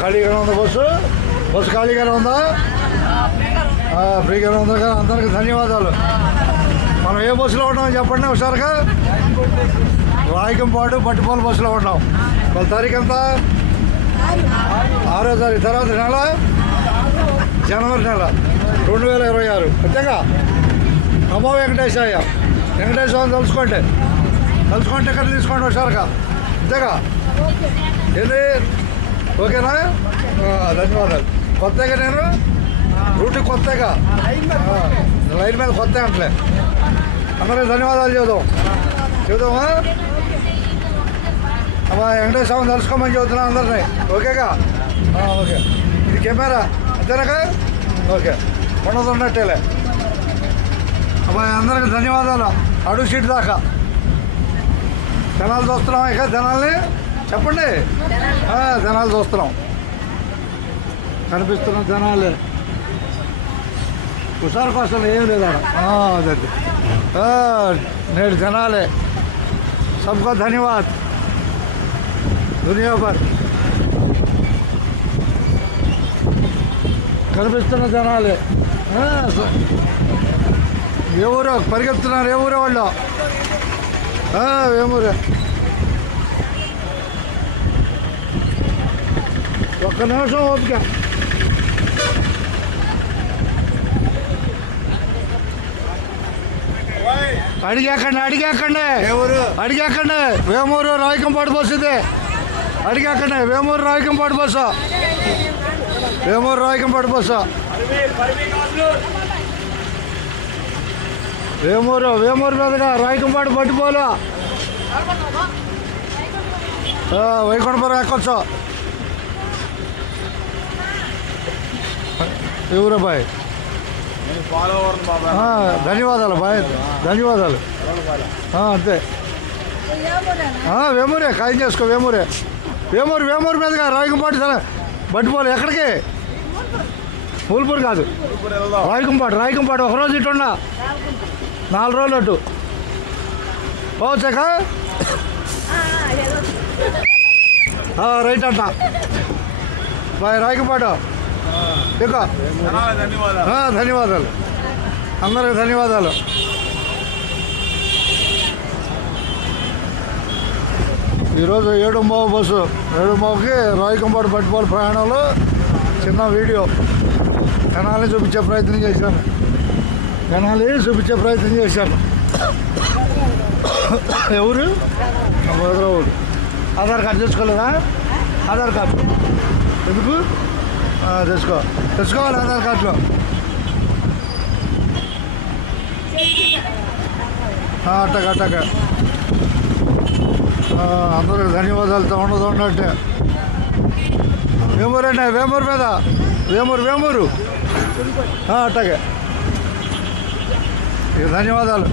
ఖాళీగానే ఉందా bus? Bus ఖాళీగానే ఉందా? ఫ్రీగానే ఉందా? అందరికి ధన్యవాదాలు. మనం ఏ బస్సులో ఉన్నాం చెప్పండి ఒకసారిగా. రాయకంపాడు పట్టిపోల బస్సులో ఉన్నాం. వాళ్ళ తారీఖు ఎంత? 6వ తారీఖు. తర్వాత నెల జనవరి నెల 2026. అంతేగా? నమో వెంకటేశాయ. వెంకటేశ్వరం తలుచుకోండి ఇక్కడ తీసుకోండి ఒకసారిగా. అంతేగా? ఏంది? ఓకేనా? ధన్యవాదాలు. కొత్తగా నేను రూట్ కొత్తగా లైన్ మీద కొత్త అంటలే. అందరికీ ధన్యవాదాలు చెబుదామా? అమ్మా వెంకటేశ్వర స్వామి తలుసుకోమని చెబుతున్నా అందరినీ. ఓకేగా? ఓకే. ఇది కెమెరా అంతేనాగా? ఓకే. ఉన్నట్టేలే. అమ్మా అందరికీ ధన్యవాదాలు. అడుగు సీట్ దాకా జనాలు చూస్తున్నాం. ఇక జనాల్ని చెప్పండి. జనాలు చూస్తున్నాం. కనిపిస్తున్న జనాలే. హుషారు కోసం ఏం లేదా? అదే నేడు జనాలే. సబ్కా ధన్యవాద్. దునియా పర్ కనిపిస్తున్న జనాలే. ఏ ఊరు పరిగెత్తున్నారు? ఏ ఊరే వాళ్ళు? ఏమూరే. ఒక్క నిమిషం ఓపిక. అడిగేకండి. వేమూరు రాయకంపాడు బస్సు ఇది. అడిగేకండి. వేమూరు రాయకంపాడు బస్సు. వేమూరు మీదుగా రాయకంపాడు పట్టిపోలు వైకుంఠపురం ఎక్కొచ్చు. ఎవరు బాయ్? ధన్యవాదాలు బాయ్. ధన్యవాదాలు. అంతే. వేమూరే ఖాయం చేసుకో. వేమూరు మీదుగా రాయకంపాడు బట్టిపోలు. ఎక్కడికి? పూల్పూర్ కాదు, రాయకంపాడు. ఒకరోజు ఇటున్నా 4 రోజులు అటు పోవచ్చాక రైట్ అంట బాయ్. రాయకంపాడు ఇంకా ధన్యవాదాలు. అందరికి ధన్యవాదాలు. ఈరోజు 7:30 బస్సు. 7:30కి రాయకంపాడు పట్టిపోలు ప్రయాణంలో చిన్న వీడియో జనాల్ని చూపించే ప్రయత్నం చేశాను. ఎవరు? హైదరాబాద్. ఆధార్ కార్డు తెచ్చుకోలేదా? ఆధార్ కార్డు ఎందుకు? తెచ్చుకోవాలి ఆధార్ కార్డులో. అట్టక అందరికి ధన్యవాదాలతో ఉన్నట్టే. వేమూరు మీద వేమూరు అట్టగే. ధన్యవాదాలు.